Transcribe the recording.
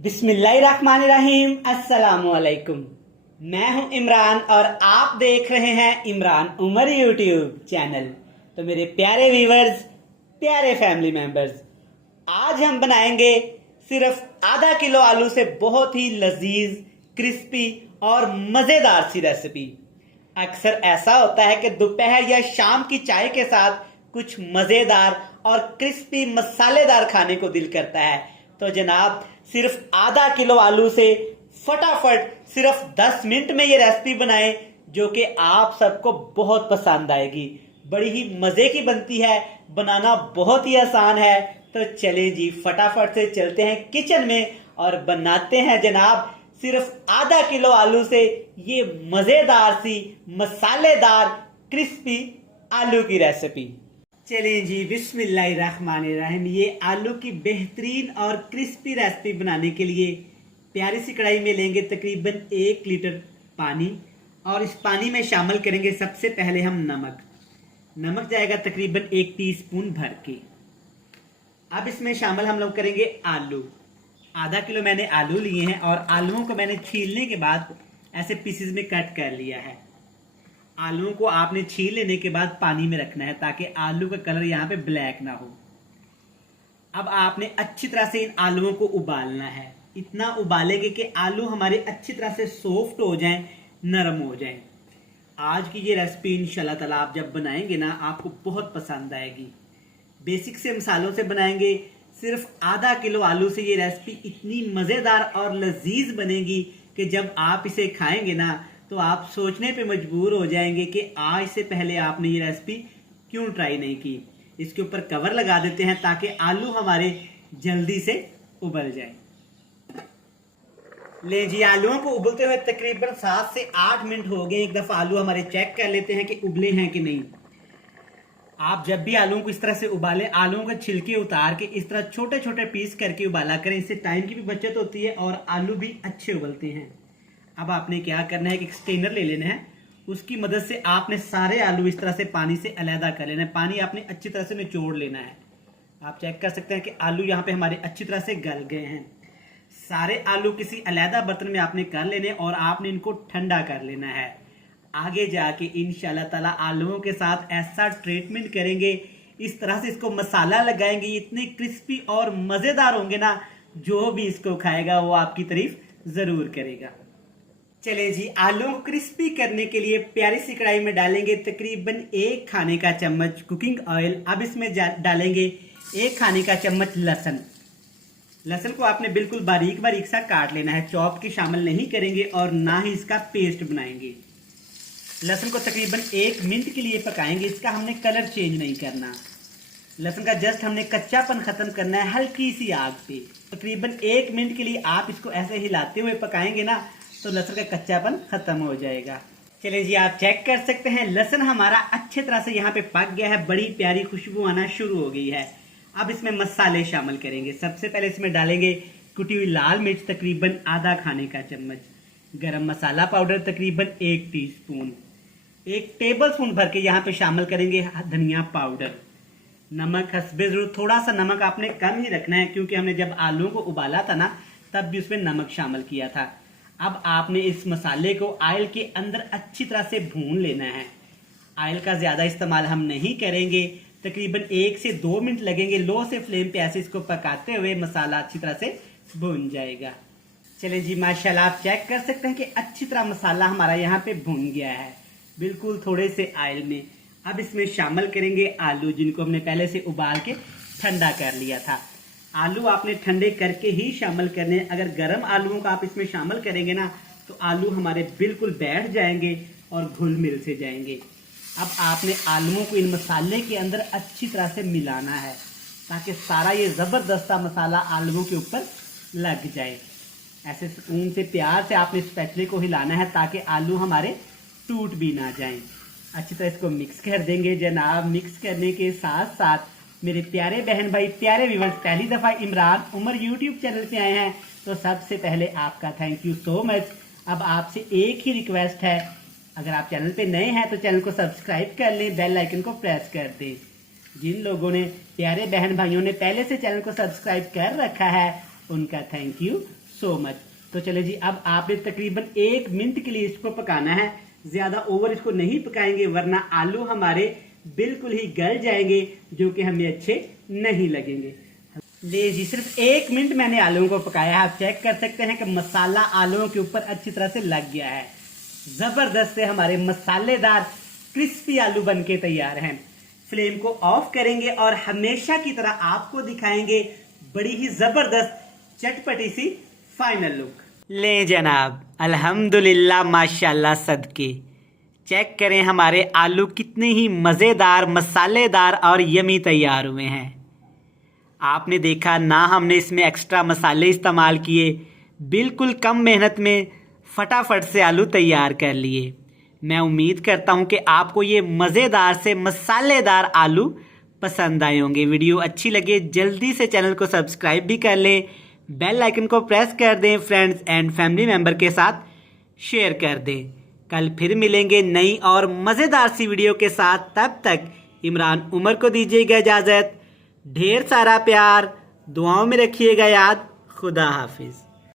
बिस्मिल्लाहिर्रहमानिर्रहीम। अस्सलामुअलैकुम। मैं हूं इमरान और आप देख रहे हैं इमरान उमर यूट्यूब चैनल। तो मेरे प्यारे व्यूवर्स, प्यारे फैमिली मेंबर्स, आज हम बनाएंगे सिर्फ आधा किलो आलू से बहुत ही लजीज, क्रिस्पी और मज़ेदार सी रेसिपी। अक्सर ऐसा होता है कि दोपहर या शाम की चाय के साथ कुछ मज़ेदार और क्रिस्पी मसालेदार खाने को दिल करता है। तो जनाब, सिर्फ आधा किलो आलू से फटाफट सिर्फ 10 मिनट में ये रेसिपी बनाएं, जो कि आप सबको बहुत पसंद आएगी। बड़ी ही मज़े की बनती है, बनाना बहुत ही आसान है। तो चलें जी, फटाफट से चलते हैं किचन में और बनाते हैं जनाब सिर्फ आधा किलो आलू से ये मज़ेदार सी मसालेदार क्रिस्पी आलू की रेसिपी। चलें जी, बिस्मिल्लाहिर्रहमानिर्रहीम। ये आलू की बेहतरीन और क्रिस्पी रेसिपी बनाने के लिए प्यारी सी कढ़ाई में लेंगे तकरीबन 1 लीटर पानी और इस पानी में शामिल करेंगे सबसे पहले हम नमक जाएगा तकरीबन 1 टीस्पून भर के। अब इसमें शामिल हम लोग करेंगे आलू। आधा किलो मैंने आलू लिए हैं और आलूओं को मैंने छीलने के बाद ऐसे पीसेस में कट कर लिया है। आलूओं को आपने छील लेने के बाद पानी में रखना है ताकि आलू का कलर यहाँ पे ब्लैक ना हो। अब आपने अच्छी तरह से इन आलूओं को उबालना है। इतना उबालेंगे कि आलू हमारे अच्छी तरह से सॉफ्ट हो जाएं, नरम हो जाएं। आज की ये रेसिपी इंशाल्लाह ताला आप जब बनाएंगे ना, आपको बहुत पसंद आएगी। बेसिक से मसालों से बनाएंगे। सिर्फ आधा किलो आलू से ये रेसिपी इतनी मज़ेदार और लजीज बनेगी कि जब आप इसे खाएंगे ना, तो आप सोचने पे मजबूर हो जाएंगे कि आज से पहले आपने ये रेसिपी क्यों ट्राई नहीं की। इसके ऊपर कवर लगा देते हैं ताकि आलू हमारे जल्दी से उबल जाए। ले जी, आलूओं को उबलते हुए तकरीबन 7 से 8 मिनट हो गए। एक दफ़ा आलू हमारे चेक कर लेते हैं कि उबले हैं कि नहीं। आप जब भी आलूओं को इस तरह से उबालें, आलूओं के छिलके उतार के इस तरह छोटे छोटे पीस करके उबाला करें। इससे टाइम की भी बचत होती है और आलू भी अच्छे उबलते हैं। अब आपने क्या करना है कि एक स्ट्रेनर ले लेना है। उसकी मदद से आपने सारे आलू इस तरह से पानी से अलहदा कर लेना है। पानी आपने अच्छी तरह से निचोड़ लेना है। आप चेक कर सकते हैं कि आलू यहाँ पे हमारे अच्छी तरह से गल गए हैं। सारे आलू किसी अलहदा बर्तन में आपने कर लेने और आपने इनको ठंडा कर लेना है। आगे जाके इंशाल्लाह ताला आलूओं के साथ ऐसा ट्रीटमेंट करेंगे, इस तरह से इसको मसाला लगाएंगे, इतने क्रिस्पी और मज़ेदार होंगे ना, जो भी इसको खाएगा वो आपकी तारीफ ज़रूर करेगा। चले जी, आलू को क्रिस्पी करने के लिए प्यारी सी कढ़ाई में डालेंगे तकरीबन 1 खाने का चम्मच कुकिंग ऑयल। अब इसमें डालेंगे 1 खाने का चम्मच लहसुन। लहसुन को आपने बिल्कुल बारीक बारीक सा काट लेना है। चॉप की शामिल नहीं करेंगे और ना ही इसका पेस्ट बनाएंगे। लहसुन को तकरीबन 1 मिनट के लिए पकाएंगे। इसका हमने कलर चेंज नहीं करना। लहसुन का जस्ट हमने कच्चापन खत्म करना है हल्की सी आग पे। तकरीबन 1 मिनट के लिए आप इसको ऐसे हिलाते हुए पकाएंगे ना, तो लहसुन का कच्चापन खत्म हो जाएगा। चलिए जी, आप चेक कर सकते हैं लहसुन हमारा अच्छे तरह से यहाँ पे पक गया है। बड़ी प्यारी खुशबू आना शुरू हो गई है। अब इसमें मसाले शामिल करेंगे। सबसे पहले इसमें डालेंगे कुटी हुई लाल मिर्च तकरीबन आधा खाने का चम्मच, गरम मसाला पाउडर तकरीबन 1 टीस्पून, 1 टेबल स्पून भर के यहाँ पे शामिल करेंगे धनिया पाउडर, नमक हस्बे ज़रूरत। थोड़ा सा नमक आपने कम ही रखना है क्योंकि हमने जब आलूओं को उबाला था ना, तब भी उसमें नमक शामिल किया था। अब आपने इस मसाले को ऑयल के अंदर अच्छी तरह से भून लेना है। ऑयल का ज़्यादा इस्तेमाल हम नहीं करेंगे। तकरीबन 1 से 2 मिनट लगेंगे। लो से फ्लेम पे ऐसे इसको पकाते हुए मसाला अच्छी तरह से भून जाएगा। चलें जी, माशाल्लाह आप चेक कर सकते हैं कि अच्छी तरह मसाला हमारा यहाँ पे भून गया है, बिल्कुल थोड़े से ऑयल में। अब इसमें शामिल करेंगे आलू, जिनको हमने पहले से उबाल के ठंडा कर लिया था। आलू आपने ठंडे करके ही शामिल करने। अगर गर्म आलूओं का आप इसमें शामिल करेंगे ना, तो आलू हमारे बिल्कुल बैठ जाएंगे और घुल मिल से जाएंगे। अब आपने आलूओं को इन मसाले के अंदर अच्छी तरह से मिलाना है ताकि सारा ये ज़बरदस्ता मसाला आलूओं के ऊपर लग जाए। ऐसे सुकून से प्यार से आपने स्पैचुले को हिलाना है ताकि आलू हमारे टूट भी ना जाएं। अच्छी तरह इसको मिक्स कर देंगे जनाब। मिक्स करने के साथ साथ मेरे प्यारे बहन भाई, प्यारे व्यूअर्स, पहली दफ़ा इमरान उमर यूट्यूब चैनल पे आए हैं तो सबसे पहले आपका थैंक यू सो मच। अब आपसे एक ही रिक्वेस्ट है, अगर आप चैनल पे नए हैं तो चैनल को सब्सक्राइब कर लें, बेल आइकन को प्रेस कर दें। जिन लोगों ने, प्यारे बहन भाइयों ने पहले से चैनल को सब्सक्राइब कर रखा है, उनका थैंक यू सो मच। तो चले जी, अब आपने तकरीबन 1 मिनट के लिए इसको पकाना है। ज्यादा ओवर इसको नहीं पकाएंगे वरना आलू हमारे बिल्कुल ही गल जाएंगे, जो कि हमें अच्छे नहीं लगेंगे। ले जी, सिर्फ 1 मिनट मैंने आलूओं को पकाया है। आप चेक कर सकते हैं कि मसाला आलूओं के ऊपर अच्छी तरह से लग गया है। जबरदस्त से हमारे मसालेदार क्रिस्पी आलू बनके तैयार हैं। फ्लेम को ऑफ करेंगे और हमेशा की तरह आपको दिखाएंगे बड़ी ही जबरदस्त चटपटी सी फाइनल लुक। ले जनाब, अल्हम्दुलिल्लाह माशाल्लाह सदके। चेक करें हमारे आलू कितने ही मज़ेदार, मसालेदार और यमी तैयार हुए हैं। आपने देखा ना, हमने इसमें एक्स्ट्रा मसाले इस्तेमाल किए, बिल्कुल कम मेहनत में फटाफट से आलू तैयार कर लिए। मैं उम्मीद करता हूं कि आपको ये मज़ेदार से मसालेदार आलू पसंद आए होंगे। वीडियो अच्छी लगे जल्दी से चैनल को सब्सक्राइब भी कर लें, बेल आइकन को प्रेस कर दें, फ्रेंड्स एंड फैमिली मेम्बर के साथ शेयर कर दें। कल फिर मिलेंगे नई और मज़ेदार सी वीडियो के साथ। तब तक इमरान उमर को दीजिएगा इजाज़त। ढेर सारा प्यार, दुआओं में रखिएगा याद। खुदा हाफिज़।